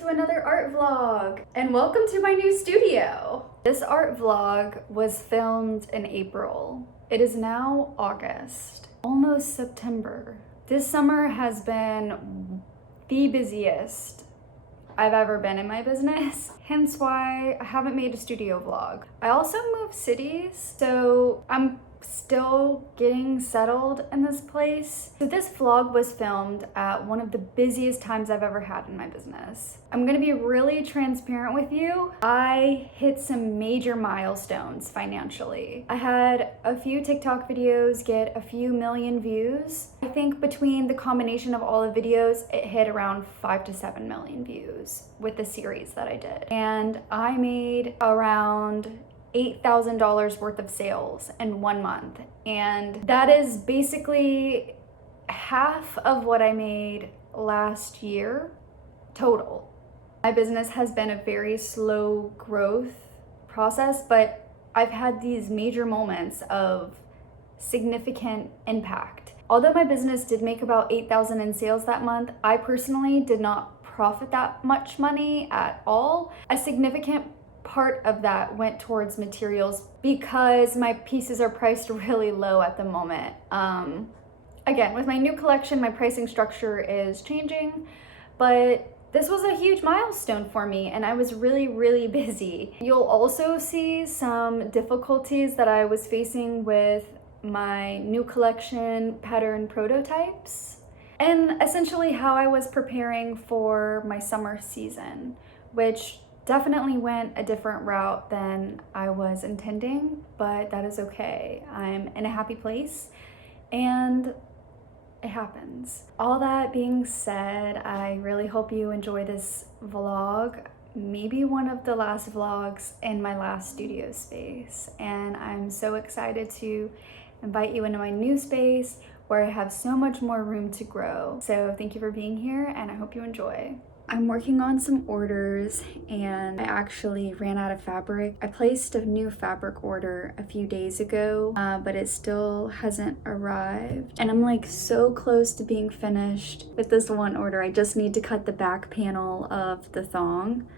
to another art vlog, and welcome to my new studio. This art vlog was filmed in April. It is now August, almost September. This summer has been the busiest I've ever been in my business, hence why I haven't made a studio vlog. I also moved cities, so I'm still getting settled in this place. So this vlog was filmed at one of the busiest times I've ever had in my business. I'm gonna be really transparent with you. I hit some major milestones financially. I had a few TikTok videos get a few million views. I think between the combination of all the videos, it hit around 5 to 7 million views with the series that I did. And I made around $8,000 worth of sales in 1 month. And that is basically half of what I made last year total. My business has been a very slow growth process, but I've had these major moments of significant impact. Although my business did make about $8,000 in sales that month, I personally did not profit that much money at all. A significant part of that went towards materials because my pieces are priced really low at the moment. Again, with my new collection, my pricing structure is changing, but this was a huge milestone for me and I was really busy. You'll also see some difficulties that I was facing with my new collection pattern prototypes and essentially how I was preparing for my summer season, which definitely went a different route than I was intending, but that is okay. I'm in a happy place and it happens. All that being said, I really hope you enjoy this vlog, maybe one of the last vlogs in my last studio space. And I'm so excited to invite you into my new space where I have so much more room to grow. So thank you for being here and I hope you enjoy. I'm working on some orders and I actually ran out of fabric. I placed a new fabric order a few days ago, but it still hasn't arrived. And I'm like so close to being finished with this one order. I just need to cut the back panel of the thong.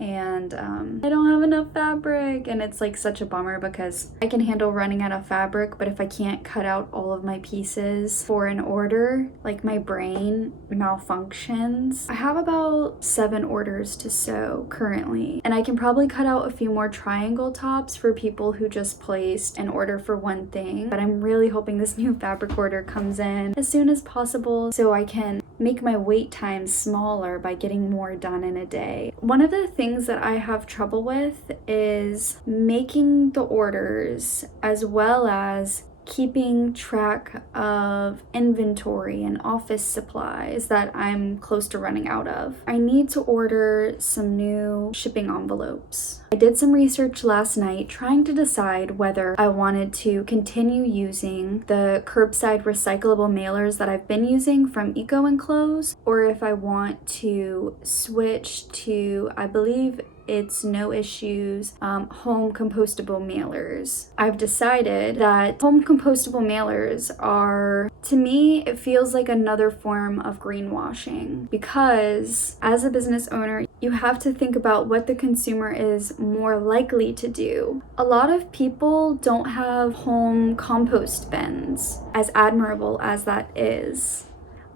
And I don't have enough fabric and it's like such a bummer because I can handle running out of fabric, but if I can't cut out all of my pieces for an order, like my brain malfunctions. I have about 7 orders to sew currently, and I can probably cut out a few more triangle tops for people who just placed an order for one thing, but I'm really hoping this new fabric order comes in as soon as possible so I can make my wait time smaller by getting more done in a day. One of the things that I have trouble with is making the orders as well as keeping track of inventory and office supplies that I'm close to running out of. I need to order some new shipping envelopes. I did some research last night trying to decide whether I wanted to continue using the curbside recyclable mailers that I've been using from Eco Enclose, or if I want to switch to, I believe it's No Issues home compostable mailers. I've decided that home compostable mailers are, to me, it feels like another form of greenwashing because as a business owner, you have to think about what the consumer is more likely to do. A lot of people don't have home compost bins, as admirable as that is.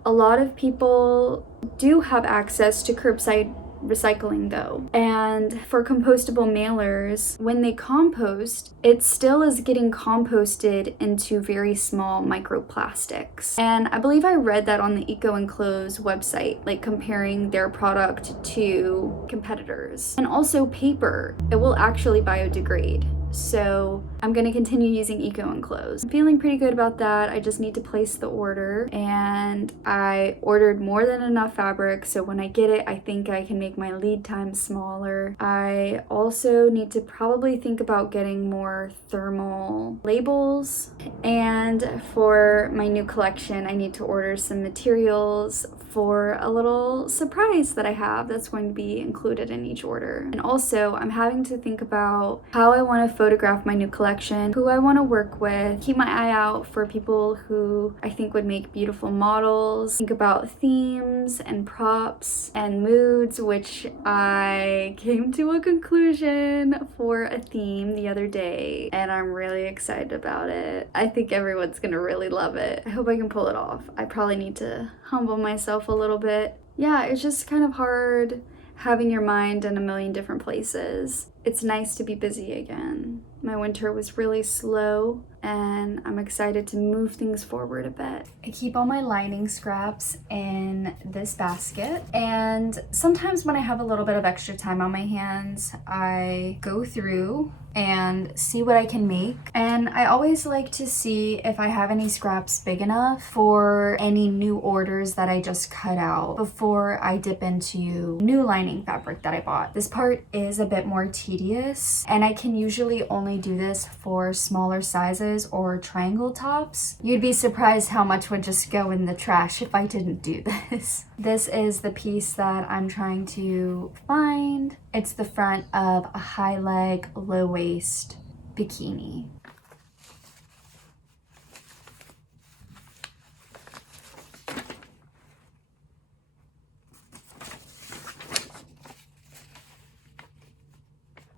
A lot of people do have access to curbside recycling though. And for compostable mailers, when they compost, it still is getting composted into very small microplastics. And I believe I read that on the Eco Enclose website, like comparing their product to competitors. And also paper, it will actually biodegrade. So I'm gonna continue using Eco Enclose. I'm feeling pretty good about that. I just need to place the order and I ordered more than enough fabric. So when I get it, I think I can make my lead time smaller. I also need to probably think about getting more thermal labels. And for my new collection, I need to order some materials for a little surprise that I have that's going to be included in each order. And also, I'm having to think about how I want to photograph my new collection, who I want to work with, keep my eye out for people who I think would make beautiful models, think about themes and props and moods, which I came to a conclusion for a theme the other day, and I'm really excited about it. I think everyone's gonna really love it. I hope I can pull it off. I probably need to humble myself a little bit. Yeah, it's just kind of hard having your mind in a million different places. It's nice to be busy again. My winter was really slow, and I'm excited to move things forward a bit. I keep all my lining scraps in this basket, and sometimes when I have a little bit of extra time on my hands, I go through and see what I can make. And I always like to see if I have any scraps big enough for any new orders that I just cut out before I dip into new lining fabric that I bought. This part is a bit more tedious, and I can usually only do this for smaller sizes or triangle tops. You'd be surprised how much would just go in the trash if I didn't do this. This is the piece that I'm trying to find. It's the front of a high leg, low waist bikini.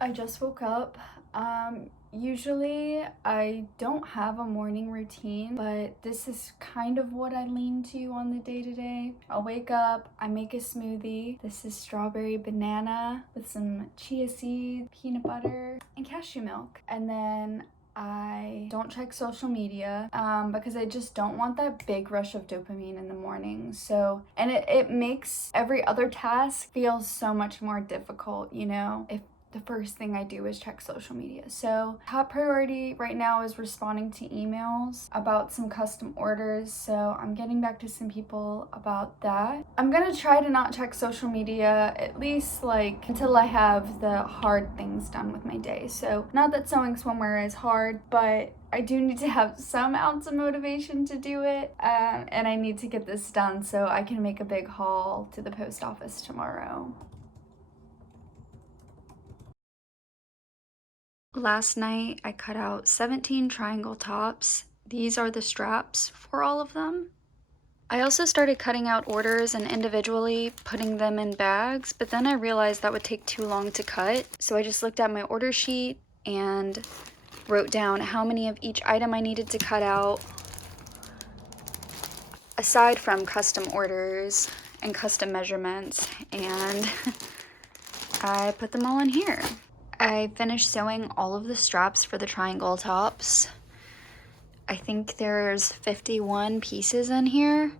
I just woke up. Usually I don't have a morning routine, but this is kind of what I lean to on the day-to-day. I'll wake up, I make a smoothie. This is strawberry banana with some chia seeds, peanut butter, and cashew milk. And then I don't check social media because I just don't want that big rush of dopamine in the morning. So, and it makes every other task feel so much more difficult, you know, if the first thing I do is check social media. So top priority right now is responding to emails about some custom orders. So I'm getting back to some people about that. I'm gonna try to not check social media at least like until I have the hard things done with my day. So not that sewing swimwear is hard, but I do need to have some ounce of motivation to do it, and I need to get this done so I can make a big haul to the post office tomorrow. Last night, I cut out 17 triangle tops. These are the straps for all of them. I also started cutting out orders and individually putting them in bags, but then I realized that would take too long to cut. So I just looked at my order sheet and wrote down how many of each item I needed to cut out, aside from custom orders and custom measurements, and I put them all in here. I finished sewing all of the straps for the triangle tops. I think there's 51 pieces in here.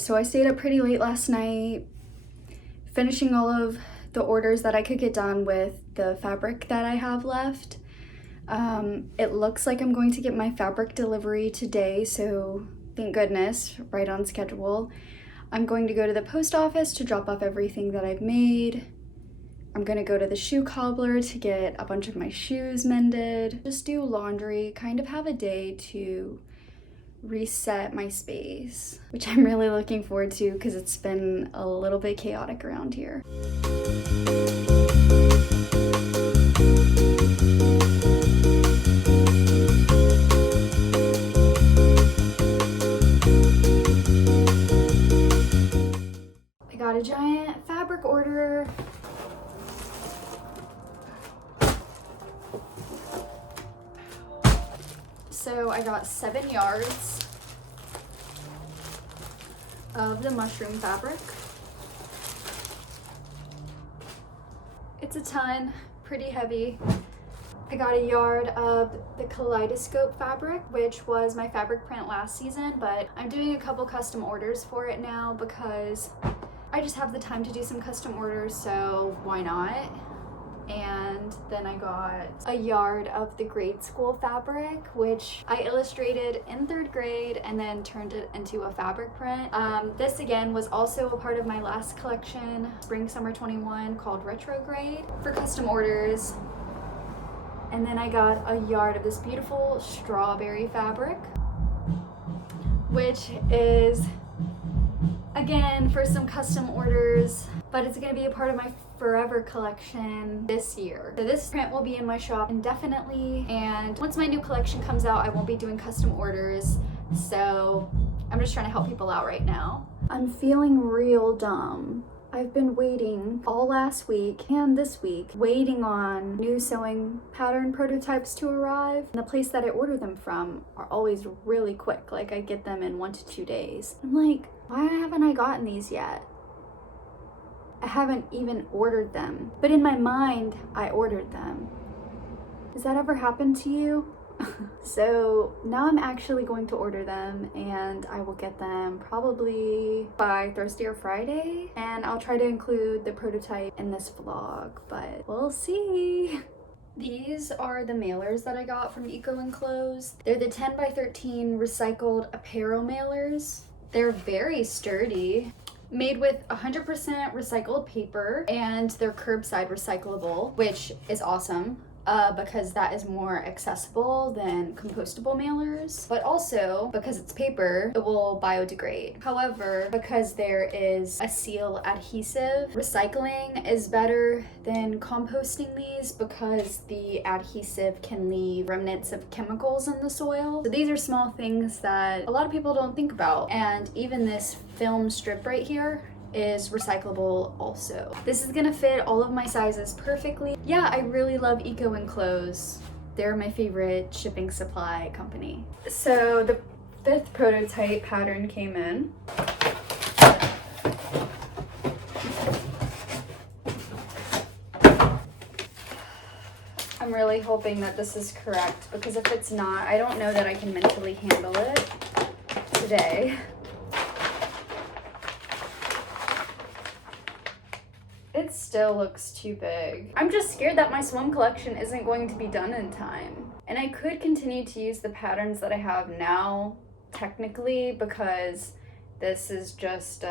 So I stayed up pretty late last night, finishing all of the orders that I could get done with the fabric that I have left. It looks like I'm going to get my fabric delivery today, so thank goodness, right on schedule. I'm going to go to the post office to drop off everything that I've made. I'm gonna go to the shoe cobbler to get a bunch of my shoes mended, just do laundry, kind of have a day to reset my space, which I'm really looking forward to because it's been a little bit chaotic around here. I got a giant fabric order So I got 7 yards of the mushroom fabric. It's a ton, pretty heavy. I got a yard of the kaleidoscope fabric, which was my fabric print last season, but I'm doing a couple custom orders for it now because I just have the time to do some custom orders, so why not? And then I got a yard of the grade school fabric, which I illustrated in 3rd grade and then turned it into a fabric print. This again was also a part of my last collection, Spring Summer 21, called Retrograde, for custom orders. And then I got a yard of this beautiful strawberry fabric, which is again for some custom orders, but it's gonna be a part of my forever collection this year. So this print will be in my shop indefinitely, and once my new collection comes out, I won't be doing custom orders, so I'm just trying to help people out right now. I'm feeling real dumb. I've been waiting all last week and this week, waiting on new sewing pattern prototypes to arrive. And the place that I order them from are always really quick, like I get them in 1 to 2 days. I'm like, why haven't I gotten these yet? I haven't even ordered them, but in my mind, I ordered them. Has that ever happened to you? So now I'm actually going to order them, and I will get them probably by Thursday or Friday, and I'll try to include the prototype in this vlog, but we'll see. These are the mailers that I got from Eco Enclosed. They're the 10 by 13 recycled apparel mailers. They're very sturdy. Made with 100% recycled paper, and they're curbside recyclable, which is awesome because that is more accessible than compostable mailers. But also, because it's paper, it will biodegrade. However, because there is a seal adhesive, recycling is better than composting these because the adhesive can leave remnants of chemicals in the soil. So these are small things that a lot of people don't think about. And even this film strip right here is recyclable also. This is gonna fit all of my sizes perfectly. Yeah, I really love Eco Enclosed. They're my favorite shipping supply company. So the 5th prototype pattern came in. I'm really hoping that this is correct, because if it's not, I don't know that I can mentally handle it today. It still looks too big. I'm just scared that my swim collection isn't going to be done in time. And I could continue to use the patterns that I have now, technically, because this is just,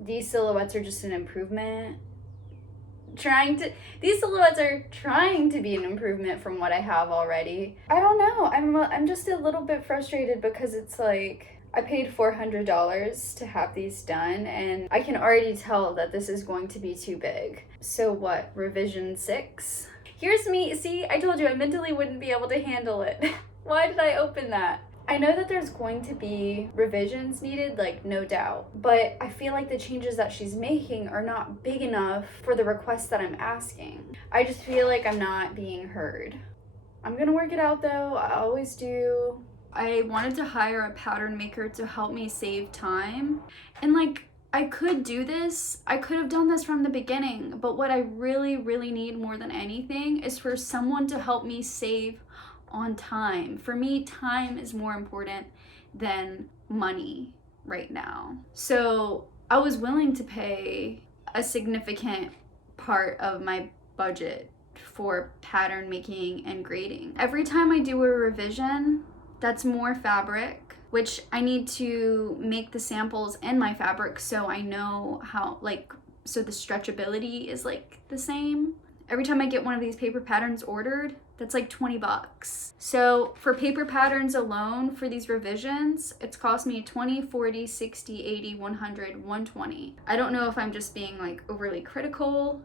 these silhouettes are just an improvement. These silhouettes are trying to be an improvement from what I have already. I don't know, I'm just a little bit frustrated because it's like, I paid $400 to have these done, and I can already tell that this is going to be too big. So what, revision 6? Here's me, see, I told you I mentally wouldn't be able to handle it. Why did I open that? I know that there's going to be revisions needed, like no doubt, but I feel like the changes that she's making are not big enough for the requests that I'm asking. I just feel like I'm not being heard. I'm gonna work it out though, I always do. I wanted to hire a pattern maker to help me save time. And like, I could do this. I could have done this from the beginning, but what I really, really need more than anything is for someone to help me save on time. For me, time is more important than money right now. So I was willing to pay a significant part of my budget for pattern making and grading. Every time I do a revision, that's more fabric, which I need to make the samples in my fabric so I know how, like, so the stretchability is like the same. Every time I get one of these paper patterns ordered, that's like 20 bucks. So for paper patterns alone for these revisions, it's cost me 20, 40, 60, 80, 100, 120. I don't know if I'm just being like overly critical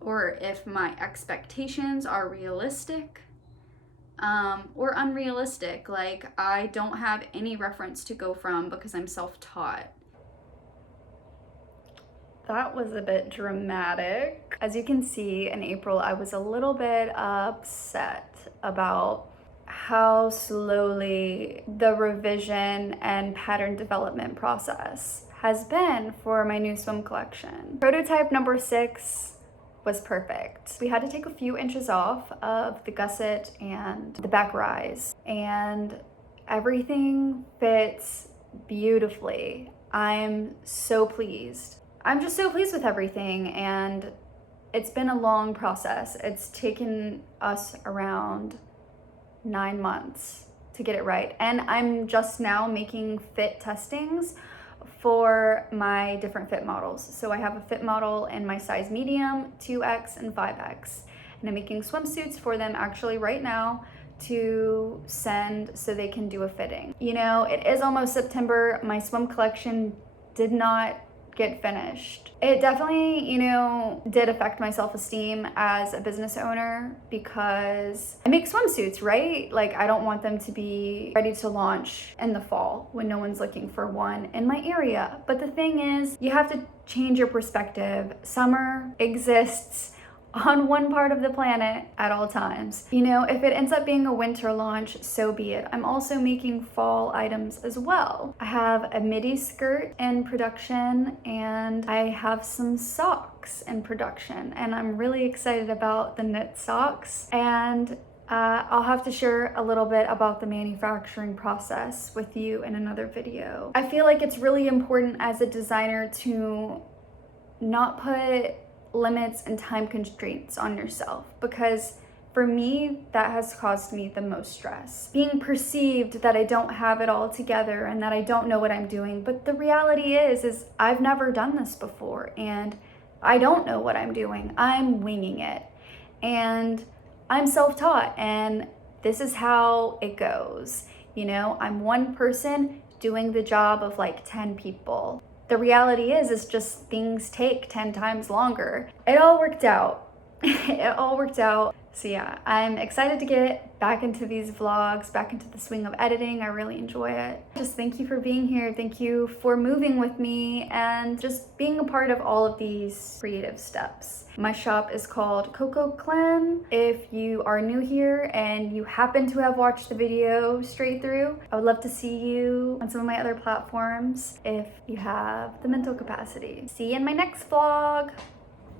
or if my expectations are realistic. Or unrealistic, like I don't have any reference to go from because I'm self-taught. That was a bit dramatic. As you can see, in April, I was a little bit upset about how slowly the revision and pattern development process has been for my new swim collection. Prototype number 6 was perfect. We had to take a few inches off of the gusset and the back rise, and everything fits beautifully. I'm so pleased. I'm just so pleased with everything, and it's been a long process. It's taken us around 9 months to get it right, and I'm just now making fit testings for my different fit models. So I have a fit model in my size medium, 2X and 5X, and I'm making swimsuits for them actually right now to send so they can do a fitting. You know, it is almost September. My swim collection did not get finished. It definitely, you know, did affect my self-esteem as a business owner because I make swimsuits, right? Like, I don't want them to be ready to launch in the fall when no one's looking for one in my area. But the thing is, you have to change your perspective. Summer exists on one part of the planet at all times. You know, if it ends up being a winter launch, so be it. I'm also making fall items as well. I have a midi skirt in production, and I have some socks in production, and I'm really excited about the knit socks. And I'll have to share a little bit about the manufacturing process with you in another video. I feel like it's really important as a designer to not put limits and time constraints on yourself, because for me, that has caused me the most stress. Being perceived that I don't have it all together and that I don't know what I'm doing. But the reality is I've never done this before, and I don't know what I'm doing. I'm winging it, and I'm self-taught, and this is how it goes. You know, I'm one person doing the job of like 10 people. The reality is just things take 10 times longer. It all worked out. It all worked out. So yeah, I'm excited to get back into these vlogs, back into the swing of editing. I really enjoy it. Just thank you for being here. Thank you for moving with me and just being a part of all of these creative steps. My shop is called Coco Clem. If you are new here and you happen to have watched the video straight through, I would love to see you on some of my other platforms if you have the mental capacity. See you in my next vlog.